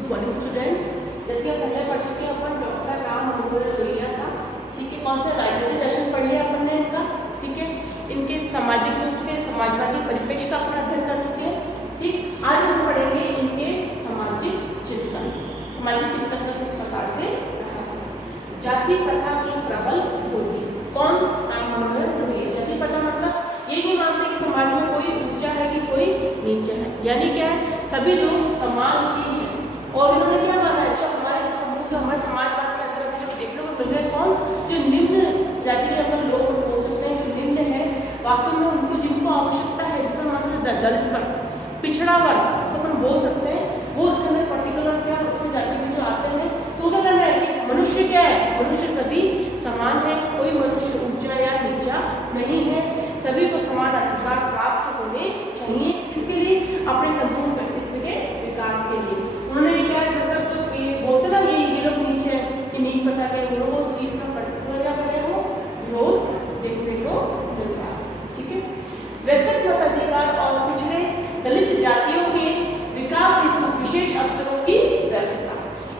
Good morning students. जैसे कि पहले पढ़ चुके हैं अपन डॉक्टर राम मनोहर लोहिया का, ठीक है। कौन सा राजनीतिक दर्शन पढ़ लिया अपन ने इनका, ठीक है। इनके सामाजिक रूप से समाजवादी परिप्रेक्ष्य का अपन अध्ययन कर चुके हैं, ठीक। आज हम पढ़ेंगे इनके सामाजिक चिंतन। सामाजिक चिंतन का किस प्रकार से जाति प्रथा की प्रबल होगी। कौन? राम मनोहर लोहिया। जाति प्रथा मतलब ये नहीं मानते कि समाज में कोई ऊंचा है कि कोई नीचा है, यानी क्या है, सभी लोग समान ही हैं। और इन्होंने क्या माना है, जो हमारे जो समूह जो हमारे समाजवाद के अंतर्गत जो देखने को मिल रहे हैं, कौन? जो निम्न जाति के अपन लोग बोल सकते हैं, जो निम्न है वास्तव में उनको जिनको आवश्यकता है, जिसमें हमारे दलित वर्ग, पिछड़ा वर्ग उसको अपन बोल सकते हैं, वो उसके अंदर पर्टिकुलर क्या उसमें जाति में जो आते हैं। तो क्या करना है कि मनुष्य क्या है, मनुष्य सभी समान है, कोई मनुष्य ऊंचा या नीचा नहीं है, सभी को समान अधिकार प्राप्त होने चाहिए। इसके लिए अपने संपूर्ण व्यक्तित्व के विकास के लिए उन्होंने भी क्या मतलब जो बोलते ना ये लोग नीचे है, ये नीच प्रथा के लोगों को उस चीज का पर्टिकुलर क्या करें वो विरोध देखने को मिलता है, ठीक है। वैश्विक मताधिकार और पिछड़े दलित जातियों के विकास हेतु विशेष अवसरों की व्यवस्था।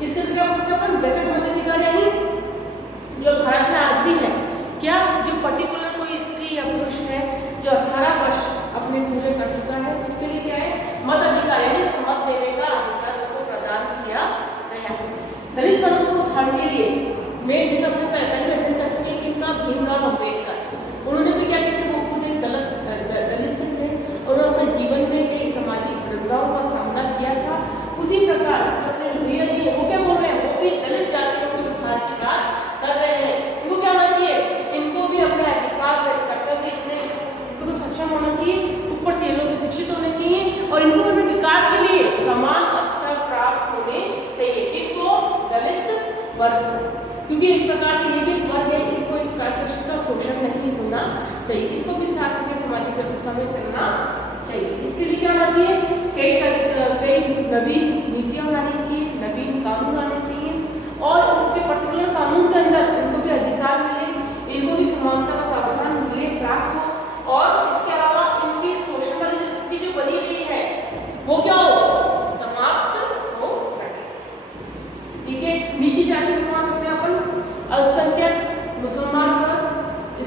इसके अंदर क्या हो सकता है अपन वैश्विक मताधिकार यानी जो भारत में आज भी है, क्या जो पर्टिकुलर कोई स्त्री या पुरुष है जो 18 वर्ष अपने पूरे कर चुका है, तो उसके लिए क्या है मत अधिकार यानी मत देने का अधिकार उसको प्रदान किया गया है। दलित वर्ग को उठाने के लिए मैं जिस अपने पहले अध्ययन कर चुके हैं कितना भीमराव अम्बेडकर, उन्होंने भी क्या कहते हैं वो खुद एक दलित थे और अपने जीवन में कई सामाजिक दुर्भावों का सामना किया था। उसी प्रकार अपने लोहिया जी वो क्या बोल रहे हैं, वो भी दलित जातियों के उद्धार की बात कर रहे हैं। इनको क्या होना चाहिए, इनको भी अपने अधिकार व्यक्त करते हुए इनको भी सक्षम होना चाहिए, ऊपर से ये लोग भी शिक्षित होने चाहिए और इनको भी अपने विकास के लिए समान अवसर प्राप्त होने चाहिए। इनको दलित वर्ग, क्योंकि एक प्रकार से ये भी एक वर्ग है, इनको एक प्रकार से इसका शोषण नहीं होना चाहिए, इसको भी साथ में सामाजिक व्यवस्था में चलना चाहिए। इसके लिए क्या होना चाहिए, कई नवीन नीतियां बनानी चाहिए, नवीन कानून आने चाहिए और उसके पर्टिकुलर कानून के अंदर उनको भी अधिकार मिले, इनको भी समानता का प्रावधान मिले प्राप्त हो और इसके अलावा इनकी शोषण वाली जो स्थिति जो बनी हुई है वो क्या हो समाप्त हो सके, ठीक है। नीची जाति में मान सकते हैं अपन अल्पसंख्यक, मुसलमान वर्ग,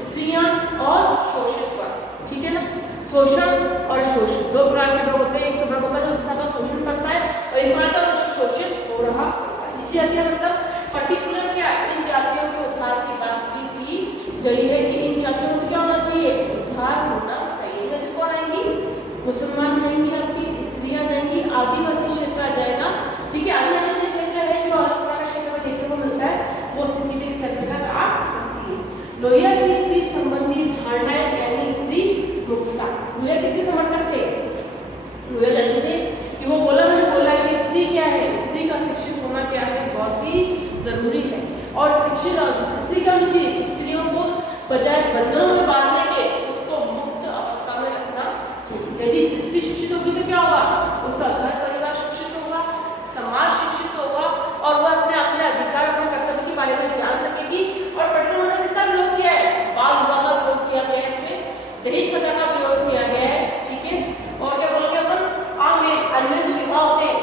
स्त्रियां और शोषित वर्ग, ठीक है ना। शोषण और शोषित दो प्रकार के लोग होते हैं, एक तो वर्ग होता है जो उसका शोषण करता है और एक प्रकार का जो शोषित हो रहा होता है। नीची जातियां मतलब पर्टिकुलर क्या इन जातियों के उद्धार की बात भी की गई है कि इन जातियों को क्या होना चाहिए, उद्धार होना चाहिए। यदि कौन आएंगी, मुसलमान रहेंगी, आपकी स्त्रियां रहेंगी, आदिवासी क्षेत्र आ जाएगा, ठीक है। आदिवासी क्षेत्र है जो अलग प्रकार के क्षेत्र में देखने को मिलता है, वो स्थिति भी इसके अंतर्गत आ सकती है। लोहिया की स्त्री संबंधी धारणाएं यानी स्त्री मुक्तता। लोहिया किसके समर्थक थे, लोहिया जानते थे कि वो बोला है कि स्त्री क्या है, स्त्री का शिक्षित होना क्या है बहुत ही जरूरी है और शिक्षित और स्त्री का रुचि स्त्रियों को बजाय बंधनों में बांधने के उसको मुक्त अवस्था में रखना चाहिए। यदि स्त्री शिक्षित होगी तो क्या होगा, उसका घर परिवार शिक्षित होगा, समाज शिक्षित होगा और वह अपने अधिकार अपने कर्तव्य के बारे में जान सकेगी। और पर्टिकुलर ने किसका विरोध किया है, बाल विवाह का विरोध किया गया है, इसमें दहेज प्रथा का विरोध किया गया है, ठीक है। और क्या बोलोगे अपन अन्य जो विवाह होते हैं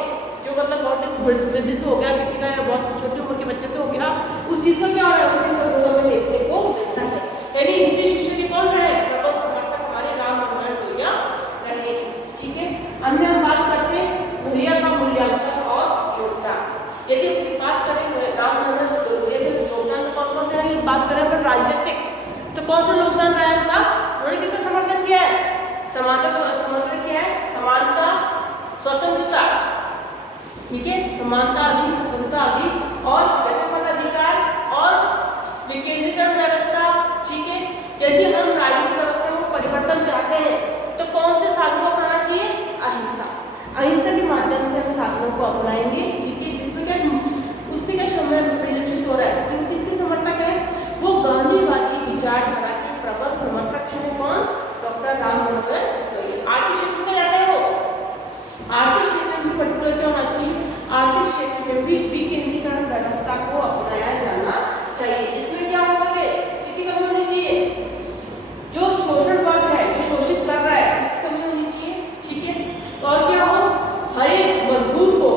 जो मतलब बहुत वृद्धि से हो गया, किसी का बहुत छोटी उम्र के बच्चे से हो गया, उस चीज का क्या हो रहा है, उस चीज का विरोध हमें देखने को मिलता है। यानी स्त्री शिक्षा के कौन रहे, प्रबल समर्थक हमारे राम मनोहर लोहिया रहे, ठीक है। अन्य हम बात करते हैं लोहिया का मूल्यांकन और योगदान। यदि बात करें राम मनोहर लोहिया के योगदान तो कौन कौन से है, बात करें अपन राजनीतिक तो कौन सा योगदान रहा है उनका, उन्होंने किसका समर्थन किया है, समानता समर्थन किया है, समानता स्वतंत्रता, ठीक है, समानता आदि स्वतंत्रता आदि और वैश्विक मताधिकार और विकेंद्रीकरण व्यवस्था, ठीक है। यदि हम राजनीतिक व्यवस्था में परिवर्तन चाहते हैं तो कौन से साधनों को अपनाना चाहिए, अहिंसा। अहिंसा के माध्यम से हम साधनों को अपनाएंगे, ठीक है, जिसमें क्या उससे क्या समय परिलक्षित हो रहा है, क्योंकि किसके समर्थक है, वो गांधीवादी विचारधारा के प्रबल समर्थक है। कौन, डॉक्टर राम मनोहर लोहिया। आर्थिक क्षेत्र में जाते हैं वो, आर्थिक क्षेत्र में भी पर्टिकुलर क्या होना चाहिए, आर्थिक क्षेत्र में भी विकेंद्रीकरण व्यवस्था को अपनाया जाना चाहिए, जिसमें क्या हो सके, किसी कमी होनी चाहिए, जो शोषण वर्ग है जो शोषित कर रहा है उसकी कमी होनी चाहिए, ठीक है। और क्या हो, हर एक मजदूर को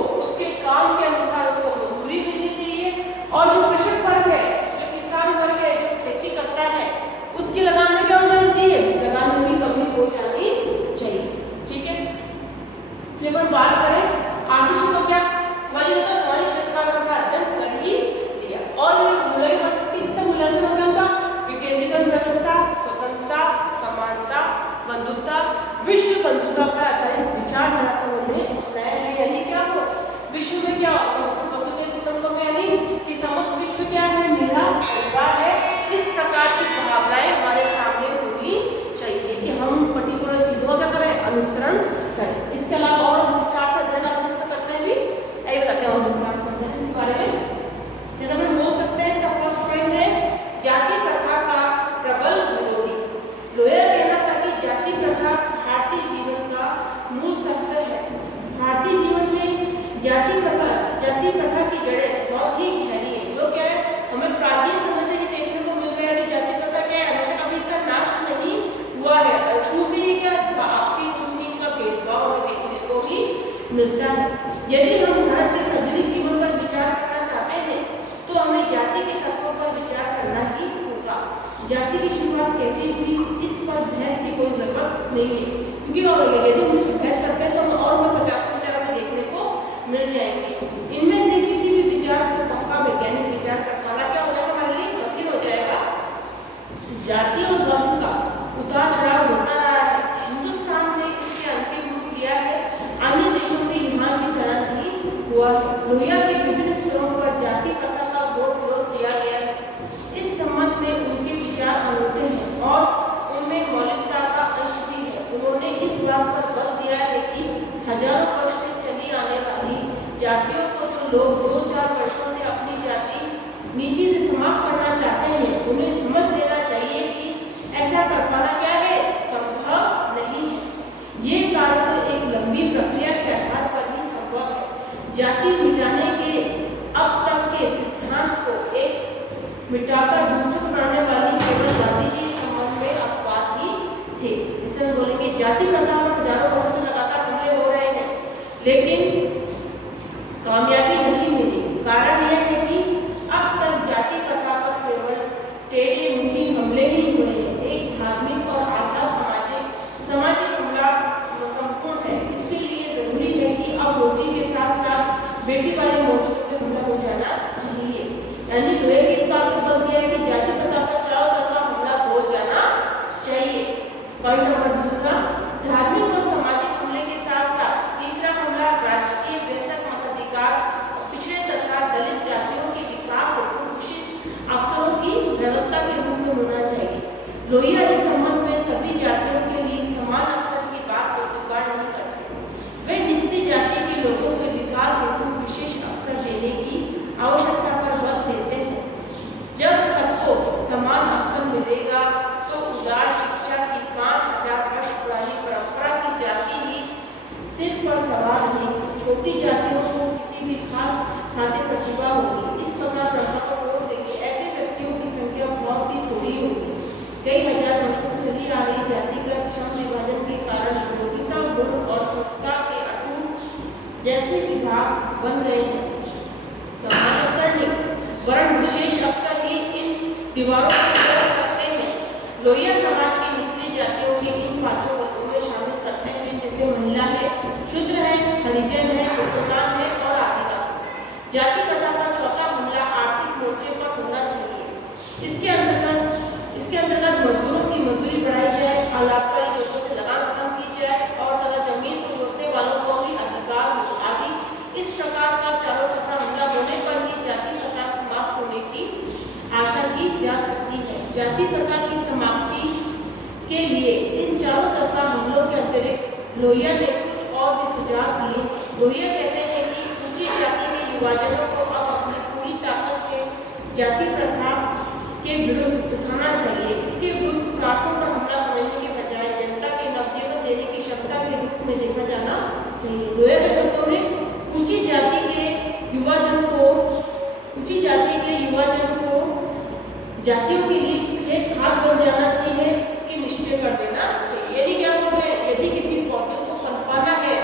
करें और विस्तार से समझें इसके बारे में। जैसे हम बोल सकते हैं, इसका फर्स्ट पॉइंट है जाति प्रथा का प्रबल विरोधी। लोहिया कहना था कि जाति प्रथा भारतीय जीवन का मूल तत्व है। भारतीय जीवन में जाति प्रथा की जड़ें बहुत ही गहरी है। जो क्या है, हमें प्राचीन समय से ही देखने को मिल रहा है कि जाति प्रथा क्या है, हमेशा कभी इसका नाश नहीं हुआ है। शुरू से ही क्या आपसी ऊंच नीच का भेदभाव हमें देखने को ही मिलता है। यदि हम भारत के सार्वजनिक जीवन पर विचार करना चाहते हैं तो हमें जाति के तत्वों पर विचार करना ही होगा। जाति की शुरुआत कैसे हुई, इस पर बहस की कोई जरूरत नहीं है, क्योंकि यदि हम इस पर बहस करते हैं तो हमें और 50 विचार हमें देखने को मिल जाएंगे। इनमें से किसी भी विचार को पक्का वैज्ञानिक विचार करना क्या हो जाएगा, हमारे लिए कठिन हो जाएगा। जाति और धर्म का उतार चढ़ाव होता रहा है। हिंदुस्तान ने इसके अंतिम रूप लिया है, अन्य देशों में ईमान की तरह ही हुआ है। लोहिया के विभिन्न स्तरों पर जाति प्रथा का घोर विरोध किया गया है। इस संबंध में उनके विचार अनूठे हैं और उनमें मौलिकता का अंश भी है। उन्होंने इस बात पर बल दिया है कि हजारों वर्ष से चली आने वाली जातियों को जो लोग 2-4 वर्षों से अपनी जाति नीति से समाप्त करना चाहते हैं, उन्हें समझ लेना चाहिए कि ऐसा कर पाना क्या है, संभव नहीं है। ये कार्य तो एक लंबी प्रक्रिया के आधार पर ही संभव है। जाति मिटाने के अब तक के सिद्धांत को एक मिटाकर दूसरे बनाने वाली केवल गांधी जी संबंध में अपवाद ही थे। इसे हम बोलेंगे जाति प्रथा पर हजारों वर्षों से लगातार हमले हो रहे हैं, लेकिन कामयाबी नहीं मिली। कारण यह है कि अब तक जाति प्रथा पर केवल टेढ़े मुखी हमले ही हुए हैं। एक धार्मिक और आधा सामाजिक हमला संपूर्ण है। इसके लिए जरूरी है कि अब रोटी के साथ साथ बेटी वाले मोर्चों पर हमला हो जाना चाहिए। यानी लोहे की इस बात पर बल दिया है कि जाति प्रथा पर चारों तरफा हमला हो जाना चाहिए। पॉइंट नंबर दूसरा, धार्मिक और सामाजिक हमले के साथ साथ तीसरा हमला राजकीय वयस्क मताधिकार, पिछड़े तथा दलित जातियों के विकास हेतु विशिष्ट अवसरों की व्यवस्था के रूप में होना चाहिए। लोहिया इस संबंध में सभी जातियों के लिए समान अवसर की बात को स्वीकार नहीं करते। वे निचली जाति के लोगों के विकास हेतु विशेष अवसर देने की आवश्यकता पर बल देते हैं। जब सबको समान अवसर मिलेगा तो उदार शिक्षा की 5000 वर्ष पुरानी परंपरा की जाति ही सिर पर सवार रहेगी। छोटी जातियों को किसी भी खास खाद्य प्रतिभा होगी। इस प्रकार परंपरा को तोड़ देंगे ऐसे व्यक्तियों की संख्या बहुत ही थोड़ी होगी। कई हजार वर्षों से चली आ रही जातिगत श्रम विभाजन के कारण योग्यता, गुण और संस्कार के अटूट जैसे विभाग बन गए हैं। समान अवसर नहीं, वरन विशेष अवसर ही इन दीवारों को तोड़ सकते हैं। लोहिया समाज की निचली जातियों के इन 5 वर्गों में शामिल करते हैं, जैसे महिला है, शूद्र है, हरिजन है, मुसलमान है और आदिवासी। जाति प्रथा का चौथा हमला आर्थिक मोर्चे पर होना चाहिए। इसके अंतर्गत मजदूरों की मजदूरी बढ़ाई जाए, अलाभकारी जोतों से लगान खत्म की जाए और तथा जमीन को जोतने वालों को भी अधिकार हो आदि। इस प्रकार का चारों तरफा हमला होने पर ही जाति प्रथा समाप्त होने की आशा की जा सकती है। जाति प्रथा की समाप्ति के लिए इन चारों तरफा हमलों के अतिरिक्त लोहिया ने कुछ और भी सुझाव दिए। लोहिया कहते हैं कि ऊंची जाति के युवाजनों को अब अपनी पूरी ताकत से जाति प्रथा के विरुद्ध उठाना चाहिए। इसके विरुद्ध शासकों पर हमला समझने के बजाय जनता के नवजीवन देने की क्षमता के रूप में देखा जाना चाहिए। लोहिया के शब्दों में ऊंची जाति के युवाजन को जातियों के लिए खेत खाद बन जाना चाहिए, इसकी निश्चय कर देना चाहिए। यदि क्या बोल रहे हैं, यदि किसी पौधे को पनपाना है,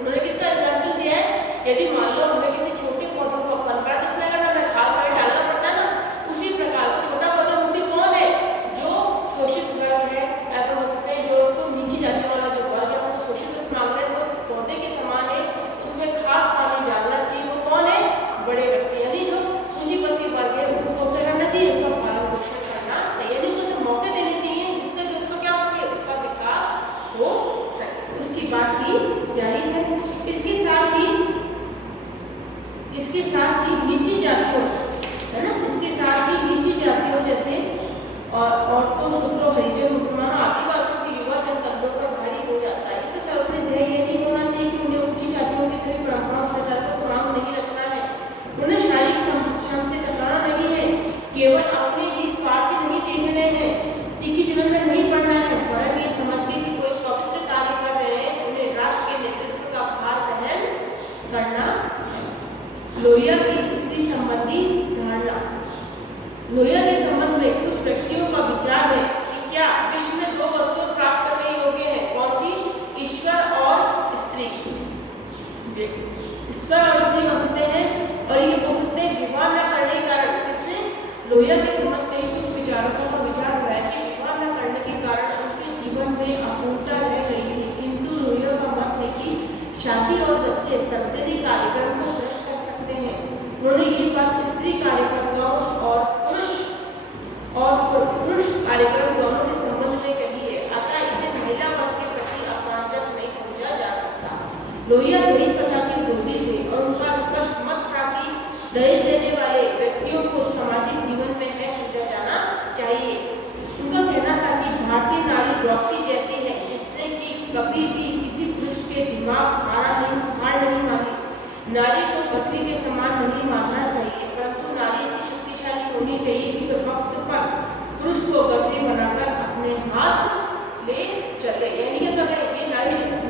उन्होंने किसका एग्जाम्पल दिया है, यदि मान लो हमें किसी छोटे पौधे को पनपा तो उसमें अगर हमें खाद पानी डालना पड़ता है ना, उसी प्रकार छोटा पौधा रूपी कौन है, जो शोषित वर्ग है, ऐसा हो सकते हैं जो उसको नीची जाति वाला जो वर्ग है वो शोषित रूप मांग रहे हैं, वो पौधे के समान है, उसमें खाद पानी डालना चाहिए। वो कौन है, बड़े व्यक्ति, यानी जो पूंजीपति वर्ग है उसको उससे करना चाहिए, उसका पालन पोषण करना चाहिए, यानी उसको मौके देने चाहिए जिससे कि उसको क्या हो सके, उसका विकास हो सके। उसकी बात की जारी है। इसके साथ ही नीची जातियों है ना, इसके साथ ही नीची जातियों जैसे औरतों, शूद्रों, हरिजन, मुसलमानों, आदिवासियों के युवा जन कंधों पर भारी हो जाता है। इसके सर्वोपरि ध्येय ये नहीं होना चाहिए कि उन्हें ऊंची जातियों की सभी परंपराओं शिष्टाचार को समांग नहीं रचना लोहिया की स्त्री संबंधी धारणा। लोहिया के संबंध में कुछ व्यक्तियों का विचार है कि क्या विश्व में दो वस्तुएं प्राप्त करने योग्य है, कौन सी? ईश्वर और स्त्री। ईश्वर और स्त्री मानते हैं और ये बोल सकते हैं विवाह न करने के कारण। किसने? लोहिया के संबंध में कुछ विचारकों का विचार है कि विवाह न करने के कारण उनके जीवन में अपूर्णता रह गई थी, किंतु लोहिया का मत है कि शादी और बच्चे सार्वजनिक कार्यक्रम को नष्ट कर सकते हैं। उन्होंने ये बात स्त्री कार्यकर्ताओं और पुरुष कार्यक्रम दोनों के संबंध में कही है, अतः इसे महिला वर्ग के प्रति अपमानजनक नहीं समझा जा सकता। लोहिया दहेज प्रथा के विरोधी थे और उनका स्पष्ट मत था कि दहेज देने वाले व्यक्तियों को सामाजिक जीवन में न समझा जाना चाहिए। उनका कहना था कि भारतीय नारी द्रौपदी जैसी है, जिसने कि कभी भी किसी पुरुष के दिमाग हार नहीं मानी। नारी को पृथ्वी के समान नहीं मानना चाहिए, परंतु नारी इतनी शक्तिशाली होनी चाहिए कि वह वक्त पर पुरुष को गठरी बनाकर अपने हाथ ले चले। यानी क्या कर रहे हैं? ये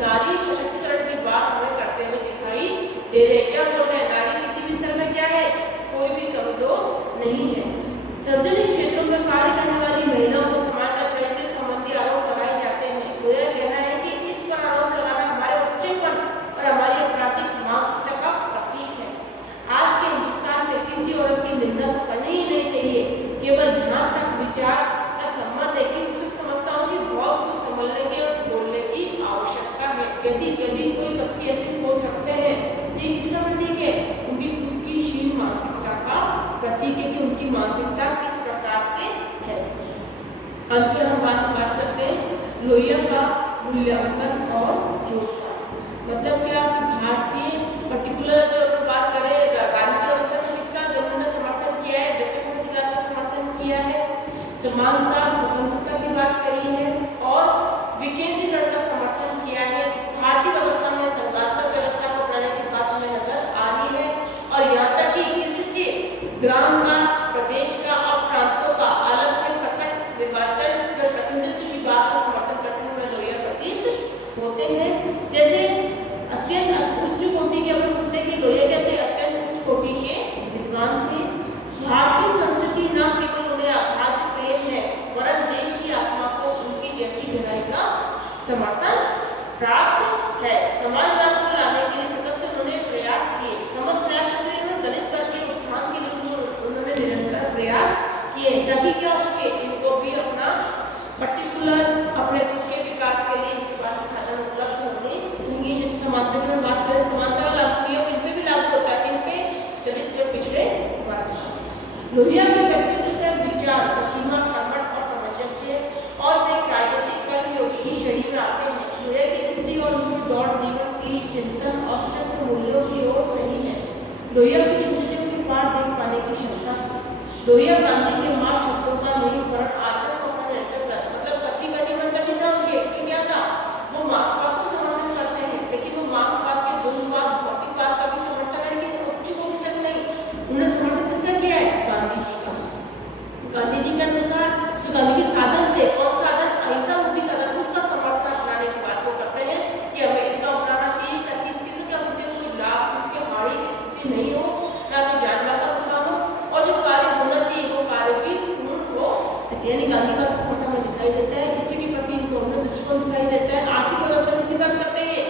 नारी सशक्तिकरण की बात हमें करते हुए दिखाई दे रहे हैं। क्या बोल रहे हैं? नारी किसी भी स्तर में क्या है? कोई भी कमजोर नहीं है। सार्वजनिक क्षेत्रों में कार्य करने वाली महिलाओं को समानता चरित्र संबंधी आरोप लगाए जाते हैं। मेरा कहना है कि इस पर आरोप लगाना हमारे उच्चपन और हमारी आपराधिक मानसिकता का प्रतीक है। आज के हिंदुस्तान में किसी औरत की निंदा तो करनी ही नहीं चाहिए, केवल जहाँ तक विचार का संबंध है कि उसकी समस्याओं की भाव को समझने की और बोलने की आवश्यकता है। यदि कोई व्यक्ति ऐसे सोच सकते हैं, ये किसका प्रतीक है? उनकी खुद की शील मानसिकता का प्रतीक है कि उनकी मानसिकता किस प्रकार से है। अंत में हम बात करते हैं लोहिया का मूल्यांकन और योगदान। मतलब क्या कि भारतीय पर्टिकुलर जो बात करें राजनीतिक व्यवस्था में किसका उन्होंने समर्थन किया है? बेसिक अधिकार का समर्थन किया है, समानता स्वतंत्रता की बात कही है और विकेंद्रीकरण का समर्थन किया है। भारतीय व्यवस्था में संघात्मक व्यवस्था को अपनाने की बात हमें नजर आ रही है और यहाँ तक कि किसी ग्राम का, प्रदेश का और प्रांतों का अलग से पृथक विभाजन या प्रतिनिधित्व की बात का समर्थन करते हुए लोहिया प्रतीत होते हैं। जैसे अत्यंत उच्च कोटि के अपन सुनते हैं कि लोहिया कहते हैं अत्यंत उच्च कोटि के विद्वान थे। भारतीय संस्कृति न केवल उन्हें आध्यात्मिक प्रिय है, वरन देश की आत्मा को उनकी जैसी गहराई का समर्थन प्राप्त है। समाजवाद को लाने के लिए सतत उन्होंने प्रयास किए। समस्त प्रयास करते हुए दलित वर्ग के उत्थान के लिए उन्होंने निरंतर प्रयास किए ताकि क्या हो सके, इनको भी अपना पर्टिकुलर अपने खुद के विकास के लिए इनके पास साधन उपलब्ध होने चाहिए। जिस समानता की बात करें, समानता लागू हुई है, इन पे भी लागू होता है, इन पे दलित व पिछड़े वर्ग। लोहिया के व्यक्तित्व का विचार, प्रतिमा, कर्मठ और सामंजस्य और वे प्राकृतिक कर्मयोगी की श्रेणी में आते हैं। लोहिया की दृष्टि और उनकी दौड़ जीवन की चिंतन और सशक्त मूल्यों की ओर सही है। लोहिया की शुद्धजन के पार देख पाने की क्षमता। लोहिया गांधी के मां शब्दों का नहीं वरण आचरण को अपना निरंतर मतलब कथी करनी मतलब नहीं था उनके क्या था? वो मार्क्सवाद को समर्थन करते हैं, लेकिन वो मार्क्सवाद के द्वंद्ववाद, भौतिकवाद का भी समर्थन है, लेकिन उच्च कोटि तक नहीं। उन्होंने समर्थन किसका किया है? गांधी जी का। गांधी जी के अनुसार जो गांधी के साधन थे, कौन साधन? अहिंसा मुक्ति साधन, उसका समर्थन अपनाने की बात को करते हैं कि हमें इनका अपनाना चाहिए ताकि किसी का किसी को कोई लाभ, किसके हानि की स्थिति नहीं हो, ना कोई जानवर का नुकसान हो और जो कार्य होना चाहिए वो कार्य भी पूर्ण हो सके। यानी गांधीवाद का समर्थन में दिखाई देता है, इसी के प्रति इनको उन्नत दृष्टिकोण दिखाई देता है। आर्थिक व्यवस्था किसी बात करते हैं,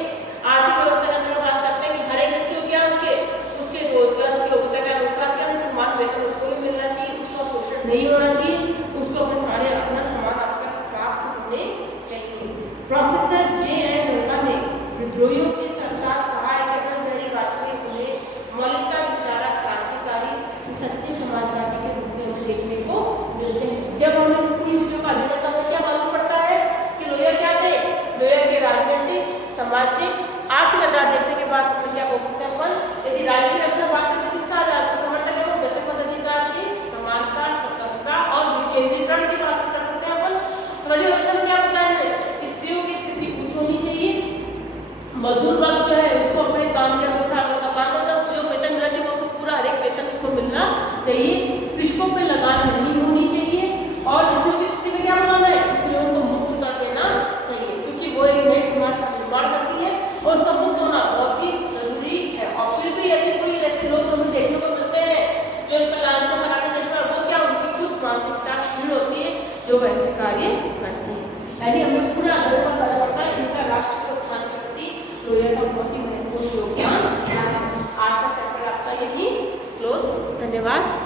आर्थिक व्यवस्था के अंदर बात करते हैं कि हर एक व्यक्ति को क्या उसके रोजगार, उसकी योग्यता के अनुसार क्या समान वेतन उसको भी मिलना चाहिए, उसका शोषण नहीं होना चाहिए, उसको अपने सारे अपना समान अवसर प्राप्त होने चाहिए। Professor J.N. मेहता ने विद्रोहियों की सरताज सहाय अटल बिहारी वाजपेयी उन्हें मौलिकता विचारक, क्रांतिकारी, सच्चे समाजवादी के रूप में हमें देखने को मिलते हैं। जब हम इन पूरी चीजों का अध्ययन करते हैं, क्या मालूम पड़ता है कि लोहिया क्या थे? लोहिया के राजनीतिक, सामाजिक, आर्थिक आधार देखने के बाद हम क्या बोल सकते हैं अपन? यदि राजनीतिक रक्षा बात करते हैं किसका आधार समर्थक है? वो बेसिक अधिकार की समानता, स्वतंत्रता और विकेंद्रीकरण की बात कर सकते हैं अपन। समाजिक व्यवस्था में क्या बताया है? स्त्रियों की स्थिति कुछ होनी चाहिए, मजदूर वर्ग जो है उसको अपने काम के अनुसार काम मतलब जो वेतन मिलना चाहिए उसको पूरा हर एक वेतन उसको मिलना चाहिए, कृषकों पर लगान नहीं होनी चाहिए और स्त्रियों की स्थिति में क्या बनाना है? स्त्रियों को मुक्त कर देना चाहिए, क्योंकि वो एक नए समाज का निर्माण करती है और उसका मुक्त होना बहुत ही जरूरी है। और फिर भी यदि कोई ऐसे लोग मानसिकता शुरू होती है जो वैसे कार्य करती है। यानी हमें पूरा अनुभव करना पड़ता है इनका राष्ट्र के उत्थान के प्रति लोहिया का बहुत ही महत्वपूर्ण योगदान है। आज का चैप्टर आपका यही क्लोज। धन्यवाद।